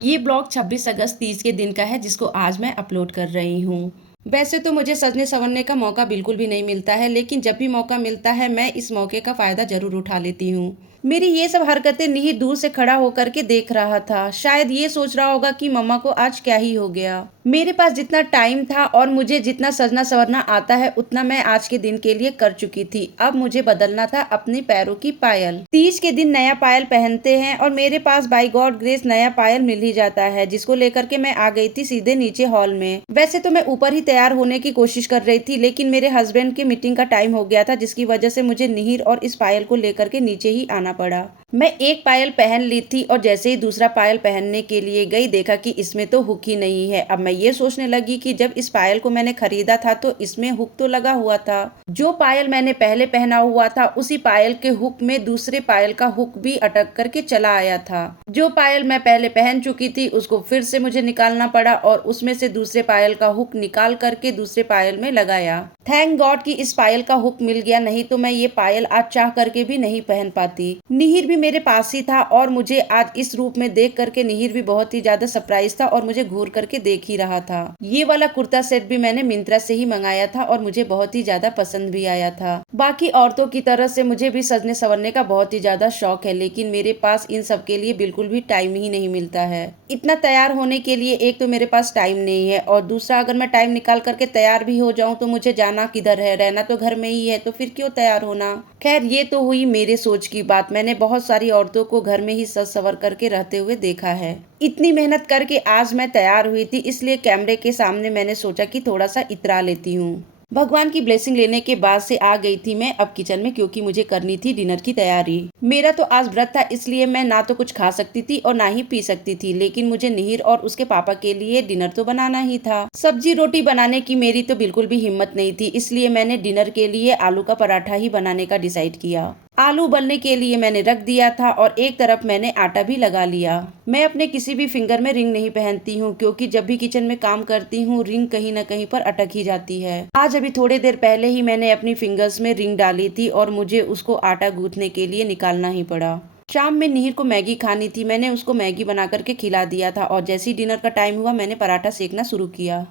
ये ब्लॉग 26 अगस्त 30 के दिन का है जिसको आज मैं अपलोड कर रही हूँ। वैसे तो मुझे सजने-संवरने का मौका बिल्कुल भी नहीं मिलता है, लेकिन जब भी मौका मिलता है मैं इस मौके का फ़ायदा ज़रूर उठा लेती हूँ। मेरी ये सब हरकतें निहिर दूर से खड़ा होकर के देख रहा था। शायद ये सोच रहा होगा कि मम्मा को आज क्या ही हो गया। मेरे पास जितना टाइम था और मुझे जितना सजना-संवरना आता है उतना मैं आज के दिन के लिए कर चुकी थी। अब मुझे बदलना था अपने पैरों की पायल। तीज के दिन नया पायल पहनते हैं और मेरे पास बाय गॉड ग्रेस नया पायल मिल ही जाता है, जिसको लेकर के मैं आ गई थी सीधे नीचे हॉल में। वैसे तो मैं ऊपर ही तैयार होने की कोशिश कर रही थी, लेकिन मेरे हस्बैंड की मीटिंग का टाइम हो गया था, जिसकी वजह से मुझे निहिर और इस पायल को लेकर के नीचे ही आना पड़ा। मैं एक पायल पहन ली थी और जैसे ही दूसरा पायल पहनने के लिए गई, देखा कि इसमें तो हुक ही नहीं है। अब मैं ये सोचने लगी कि जब इस पायल को मैंने खरीदा था तो इसमें हुक तो लगा हुआ था। जो पायल मैंने पहले पहना हुआ था उसी पायल के हुक में दूसरे पायल का हुक भी अटक करके चला आया था। जो पायल मैं पहले पहन चुकी थी उसको फिर से मुझे निकालना पड़ा और उसमें से दूसरे पायल का हुक निकाल करके दूसरे पायल में लगाया। थैंक गॉड कि इस पायल का हुक मिल गया, नहीं तो मैं ये पायल आज चाह करके भी नहीं पहन पाती। निहिर भी मेरे पास ही था और मुझे आज इस रूप में देख करके निहिर भी बहुत ही ज्यादा सरप्राइज था और मुझे घूर करके देख ही रहा था। ये वाला कुर्ता सेट भी मैंने मिंत्रा से ही मंगाया था और मुझे बहुत ही ज्यादा पसंद भी आया था। बाकी औरतों की तरह से मुझे भी सजने संवरने का बहुत ही ज्यादा शौक है, लेकिन मेरे पास इन सब के लिए बिल्कुल भी टाइम ही नहीं मिलता है। इतना तैयार होने के लिए एक तो मेरे पास टाइम नहीं है और दूसरा अगर मैं टाइम निकाल करके तैयार भी हो जाऊं तो मुझे जाना किधर है, रहना तो घर में ही है, तो फिर क्यों तैयार होना। खैर ये तो हुई मेरे सोच की बात। मैंने बहुत सारी औरतों को घर में ही सज सवर करके रहते हुए देखा है। इतनी मेहनत करके आज मैं तैयार हुई थी, इसलिए कैमरे के सामने मैंने सोचा कि थोड़ा सा इतरा लेती हूँ। भगवान की ब्लेसिंग लेने के बाद से आ गई थी मैं अब किचन में, क्योंकि मुझे करनी थी डिनर की तैयारी। मेरा तो आज व्रत था, इसलिए मैं ना तो कुछ खा सकती थी और ना ही पी सकती थी, लेकिन मुझे निहिर और उसके पापा के लिए डिनर तो बनाना ही था। सब्जी रोटी बनाने की मेरी तो बिल्कुल भी हिम्मत नहीं थी, इसलिए मैंने डिनर के लिए आलू का पराठा ही बनाने का डिसाइड किया। आलू उबलने के लिए मैंने रख दिया था और एक तरफ मैंने आटा भी लगा लिया। मैं अपने किसी भी फिंगर में रिंग नहीं पहनती हूँ, क्योंकि जब भी किचन में काम करती हूँ रिंग कहीं न कहीं पर अटक ही जाती है। आज अभी थोड़ी देर पहले ही मैंने अपनी फिंगर्स में रिंग डाली थी और मुझे उसको आटा गूंथने के लिए निकालना ही पड़ा। शाम में निहिर को मैगी खानी थी, मैंने उसको मैगी बना करके खिला दिया था और जैसे ही डिनर का टाइम हुआ मैंने पराठा सेकना शुरू किया।